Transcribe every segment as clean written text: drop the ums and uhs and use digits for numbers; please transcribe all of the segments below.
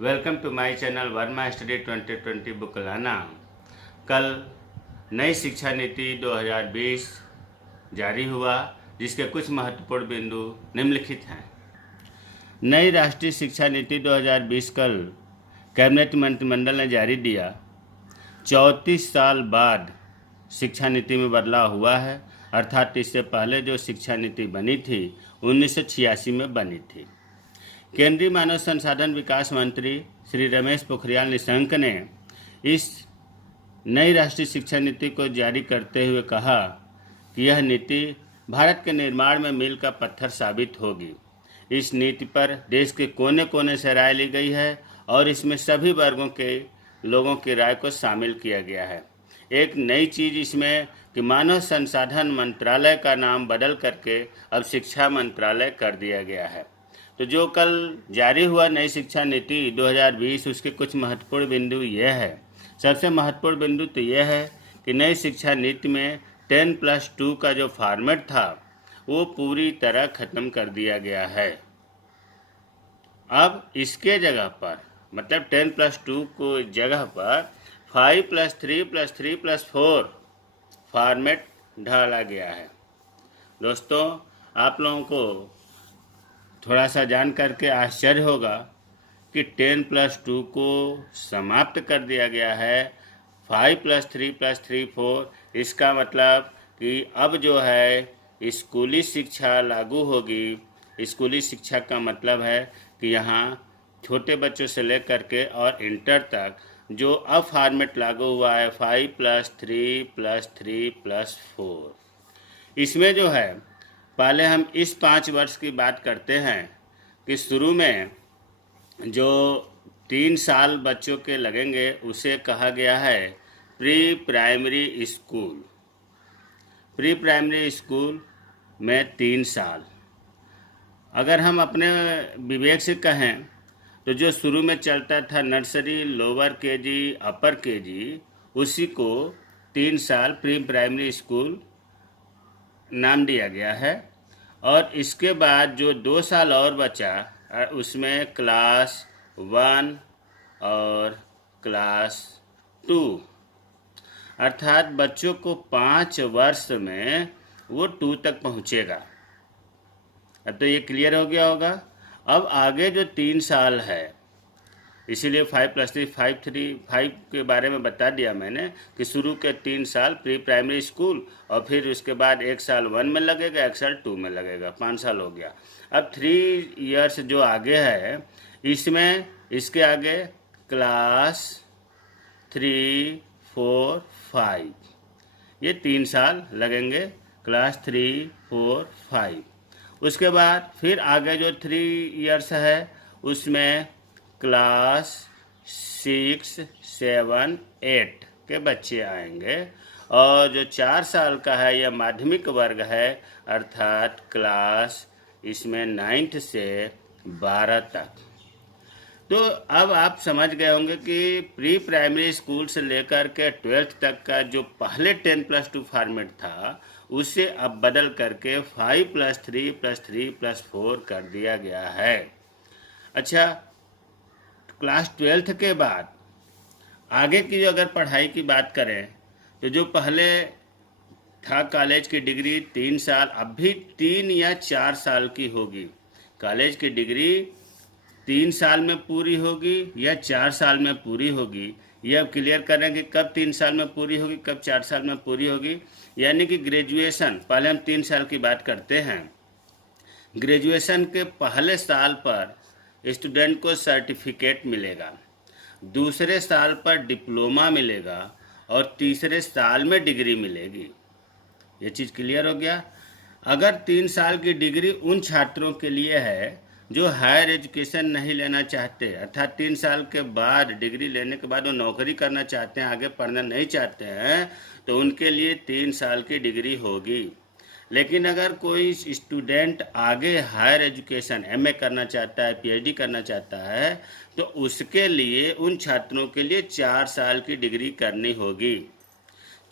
Welcome to my channel Verma study 2020 बुकलाना। कल नई शिक्षा नीति 2020 जारी हुआ, जिसके कुछ महत्वपूर्ण बिंदु निम्नलिखित हैं। नई राष्ट्रीय शिक्षा नीति 2020 कल कैबिनेट मंत्रिमंडल ने जारी दिया। 34 साल बाद शिक्षा नीति में बदलाव हुआ है, अर्थात इससे पहले जो शिक्षा नीति बनी थी 1986 में बनी थी। केंद्रीय मानव संसाधन विकास मंत्री श्री रमेश पोखरियाल निशंक ने इस नई राष्ट्रीय शिक्षा नीति को जारी करते हुए कहा कि यह नीति भारत के निर्माण में मील का पत्थर साबित होगी। इस नीति पर देश के कोने कोने से राय ली गई है और इसमें सभी वर्गों के लोगों की राय को शामिल किया गया है। एक नई चीज़ इसमें कि मानव संसाधन मंत्रालय का नाम बदल करके अब शिक्षा मंत्रालय कर दिया गया है। तो जो कल जारी हुआ नई शिक्षा नीति 2020, उसके कुछ महत्वपूर्ण बिंदु यह है। सबसे महत्वपूर्ण बिंदु तो यह है कि नई शिक्षा नीति में 10+2 का जो फॉर्मेट था वो पूरी तरह ख़त्म कर दिया गया है। अब इसके जगह पर मतलब 10+2 को जगह पर 5+3+3+4 फॉर्मेट ढाला गया है। दोस्तों, आप लोगों को थोड़ा सा जान करके आश्चर्य होगा कि 10+2 को समाप्त कर दिया गया है। 5+3+3+4 इसका मतलब कि अब जो है स्कूली शिक्षा लागू होगी। स्कूली शिक्षा का मतलब है कि यहाँ छोटे बच्चों से लेकर के और इंटर तक जो अब फॉर्मेट लागू हुआ है 5+3+3+4, इसमें जो है पहले हम इस 5 वर्ष की बात करते हैं कि शुरू में जो 3 साल बच्चों के लगेंगे उसे कहा गया है pre primary school. Pre primary school में 3 साल। अगर हम अपने विवेक से कहें तो जो शुरू में चलता था नर्सरी, लोअर केजी, अपर केजी, उसी को 3 साल प्री प्राइमरी स्कूल नाम दिया गया है। और इसके बाद जो 2 साल और बचा उसमें क्लास 1 और क्लास 2, अर्थात बच्चों को 5 वर्ष में वो 2 तक पहुंचेगा। अब तो ये क्लियर हो गया होगा। अब आगे जो 3 साल है, इसीलिए 5+3=5 के बारे में बता दिया मैंने कि शुरू के 3 साल प्री प्राइमरी स्कूल और फिर उसके बाद 1 साल 1 में लगेगा, 1 साल 2 में लगेगा, 5 साल हो गया। अब 3 इयर्स जो आगे है, इसमें इसके आगे क्लास 3, 4, 5, ये 3 साल लगेंगे, क्लास 3, 4, 5। उसके बाद फिर आगे जो 3 इयर्स है उसमें क्लास 6, 7, 8 के बच्चे आएंगे और जो 4 साल का है यह माध्यमिक वर्ग है, अर्थात क्लास इसमें 9th से 12 तक। तो अब आप समझ गए होंगे कि प्री प्राइमरी स्कूल से लेकर के 12th तक का जो पहले 10+2 फॉर्मेट था उसे अब बदल करके 5+3+3+4 कर दिया गया है। अच्छा, क्लास 12th के बाद आगे की जो अगर पढ़ाई की बात करें तो जो पहले था कॉलेज की डिग्री 3 साल, अब भी 3 या 4 साल की होगी। कॉलेज की डिग्री 3 साल में पूरी होगी या 4 साल में पूरी होगी, ये अब क्लियर करें कि कब 3 साल में पूरी होगी, कब 4 साल में पूरी होगी। यानी कि ग्रेजुएशन, पहले हम 3 साल की बात करते हैं। ग्रेजुएशन के पहले साल पर स्टूडेंट को सर्टिफिकेट मिलेगा, दूसरे साल पर डिप्लोमा मिलेगा और तीसरे साल में डिग्री मिलेगी। ये चीज़ क्लियर हो गया। अगर 3 साल की डिग्री उन छात्रों के लिए है जो हायर एजुकेशन नहीं लेना चाहते, अर्थात 3 साल के बाद डिग्री लेने के बाद वो नौकरी करना चाहते हैं, आगे पढ़ना नहीं चाहते हैं, तो उनके लिए 3 साल की डिग्री होगी। लेकिन अगर कोई स्टूडेंट आगे हायर एजुकेशन एमए करना चाहता है, पीएचडी करना चाहता है, तो उसके लिए उन छात्रों के लिए 4 साल की डिग्री करनी होगी।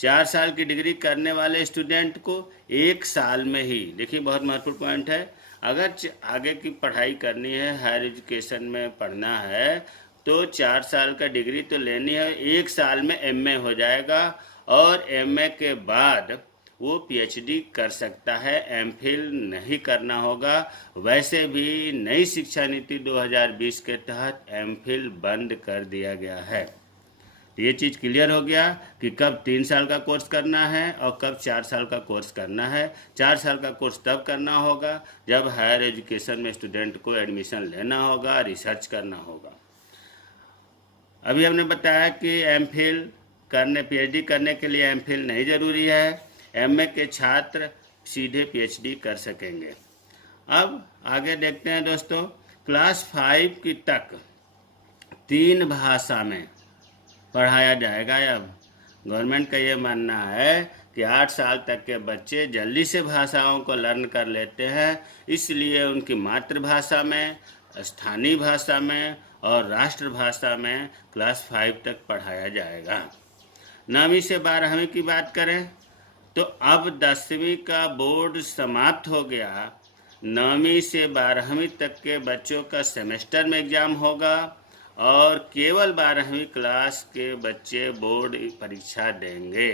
4 साल की डिग्री करने वाले स्टूडेंट को 1 साल में ही, देखिए बहुत महत्वपूर्ण पॉइंट है, अगर आगे की पढ़ाई करनी है, हायर एजुकेशन में पढ़ना है, तो 4 साल का डिग्री तो लेनी है, 1 साल में एमए हो जाएगा और एमए के बाद वो पीएचडी कर सकता है, एमफिल नहीं करना होगा। वैसे भी नई शिक्षा नीति 2020 के तहत एमफिल बंद कर दिया गया है। तो ये चीज़ क्लियर हो गया कि कब 3 साल का कोर्स करना है और कब 4 साल का कोर्स करना है। 4 साल का कोर्स तब करना होगा जब हायर एजुकेशन में स्टूडेंट को एडमिशन लेना होगा, रिसर्च करना होगा। अभी हमने बताया कि एमफिल करने, पीएचडी करने के लिए एमफिल नहीं ज़रूरी है, एमए के छात्र सीधे पीएचडी कर सकेंगे। अब आगे देखते हैं दोस्तों, क्लास 5 की तक 3 भाषा में पढ़ाया जाएगा। अब गवर्नमेंट का ये मानना है कि 8 साल तक के बच्चे जल्दी से भाषाओं को लर्न कर लेते हैं, इसलिए उनकी मातृभाषा में, स्थानीय भाषा में और राष्ट्रभाषा में क्लास 5 तक पढ़ाया जाएगा। 9वीं से 12वीं की बात करें तो अब 10वीं का बोर्ड समाप्त हो गया। 9वीं से 12वीं तक के बच्चों का सेमेस्टर में एग्ज़ाम होगा और केवल 12वीं क्लास के बच्चे बोर्ड परीक्षा देंगे।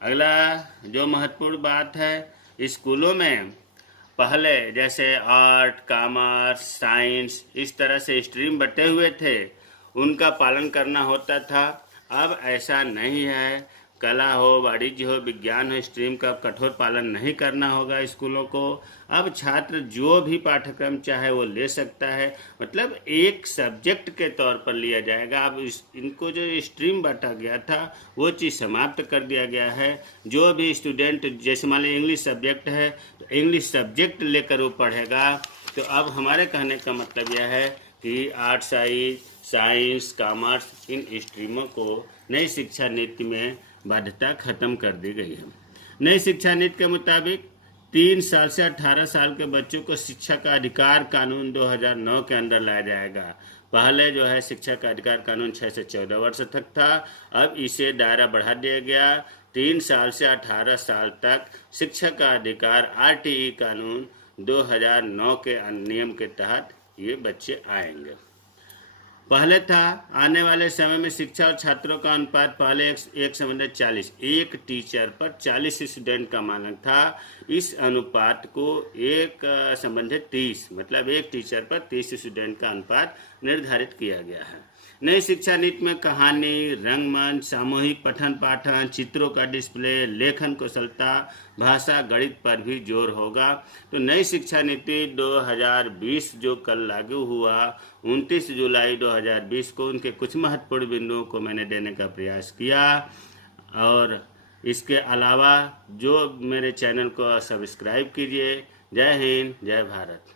अगला जो महत्वपूर्ण बात है, स्कूलों में पहले जैसे आर्ट, कॉमर्स, साइंस इस तरह से स्ट्रीम बटे हुए थे, उनका पालन करना होता था। अब ऐसा नहीं है। कला हो, वाणिज्य हो, विज्ञान हो, स्ट्रीम का कठोर पालन नहीं करना होगा स्कूलों को। अब छात्र जो भी पाठ्यक्रम चाहे वो ले सकता है, मतलब एक सब्जेक्ट के तौर पर लिया जाएगा। अब इनको जो स्ट्रीम बांटा गया था वो चीज़ समाप्त कर दिया गया है। जो भी स्टूडेंट, जैसे मान लीजिए इंग्लिश सब्जेक्ट है तो इंग्लिश सब्जेक्ट लेकर वो पढ़ेगा। तो अब हमारे कहने का मतलब यह है कि आर्ट्स, साइंस, कॉमर्स इन स्ट्रीमों को नई शिक्षा नीति में बाध्यता खत्म कर दी गई है। नई शिक्षा नीति के मुताबिक 3 साल से 18 साल के बच्चों को शिक्षा का अधिकार कानून 2009 के अंदर लाया जाएगा। पहले जो है शिक्षा का अधिकार कानून 6 से 14 वर्ष तक था, अब इसे दायरा बढ़ा दिया गया। 3 साल से 18 साल तक शिक्षा का अधिकार आरटीई कानून 2009 के नियम के तहत ये बच्चे आएंगे। पहले था, आने वाले समय में शिक्षा और छात्रों का अनुपात पहले 1:40, एक टीचर पर 40 स्टूडेंट का मानक था। इस अनुपात को 1:30, मतलब एक टीचर पर 30 स्टूडेंट का अनुपात निर्धारित किया गया है। नई शिक्षा नीति में कहानी, रंगमंच, सामूहिक पठन पाठन, चित्रों का डिस्प्ले, लेखन कुशलता, भाषा, गणित पर भी जोर होगा। तो नई शिक्षा नीति 2020 जो कल लागू हुआ 29 जुलाई 2020 को, उनके कुछ महत्वपूर्ण बिंदुओं को मैंने देने का प्रयास किया। और इसके अलावा जो मेरे चैनल को सब्सक्राइब कीजिए। जय हिंद, जय भारत।